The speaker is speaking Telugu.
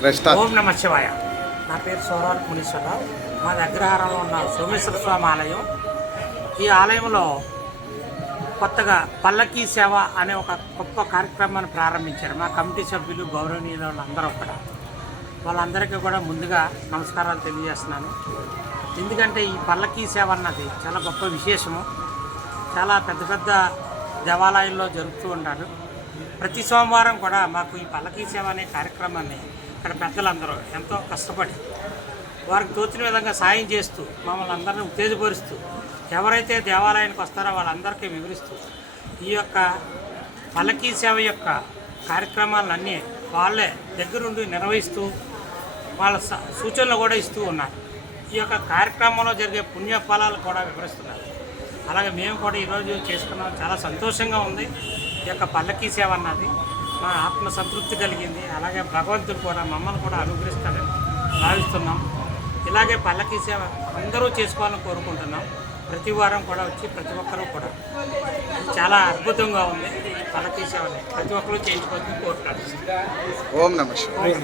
ఓం నమ శివాయ. నా పేరు సోరాల్ మునీశ్వరరావు. మా అగ్రహారంలో ఉన్న సోమేశ్వర స్వామి ఆలయం. ఈ ఆలయంలో కొత్తగా పల్లకీ సేవ అనే ఒక గొప్ప కార్యక్రమాన్ని ప్రారంభించారు. మా కమిటీ సభ్యులు, గౌరవనీయులు అందరూ కూడా, వాళ్ళందరికీ కూడా ముందుగా నమస్కారాలు తెలియజేస్తున్నాను. ఎందుకంటే ఈ పల్లకీ సేవ అన్నది చాలా గొప్ప విశేషము. చాలా పెద్ద పెద్ద దేవాలయాల్లో జరుపుతూ ఉంటారు. ప్రతి సోమవారం కూడా మాకు ఈ పల్లకీ సేవ అనే కార్యక్రమాన్ని ఇక్కడ పెద్దలందరూ ఎంతో కష్టపడి వారికి తోచిన విధంగా సాయం చేస్తూ మమ్మల్ని అందరినీ ఉత్తేజపరుస్తూ ఎవరైతే దేవాలయానికి వస్తారో వాళ్ళందరికీ వివరిస్తూ ఈ యొక్క పల్లకీ సేవ యొక్క కార్యక్రమాలన్నీ వాళ్ళే దగ్గరుండి నిర్వహిస్తూ వాళ్ళ సూచనలు కూడా ఇస్తూ ఉన్నారు. ఈ యొక్క కార్యక్రమంలో జరిగే పుణ్యఫలాలు కూడా వివరిస్తున్నారు. అలాగే మేము కూడా ఈరోజు చేసుకున్నాం. చాలా సంతోషంగా ఉంది. ఈ యొక్క పల్లకీ సేవ అన్నది మా ఆత్మ సంతృప్తి కలిగింది. అలాగే భగవంతుడు కూడా మమ్మల్ని కూడా అనుగ్రహిస్తాడని భావిస్తున్నాం. ఇలాగే పల్లకీ సేవ అందరూ చేసుకోవాలని కోరుకుంటున్నాం. ప్రతి వారం కూడా వచ్చి ప్రతి ఒక్కరూ కూడా చాలా అద్భుతంగా ఉంది. పల్లకీ సేవని ప్రతి ఒక్కరూ చేయించుకోవాలని కోరుకుంటున్నాం. ఓం నమః శివాయ.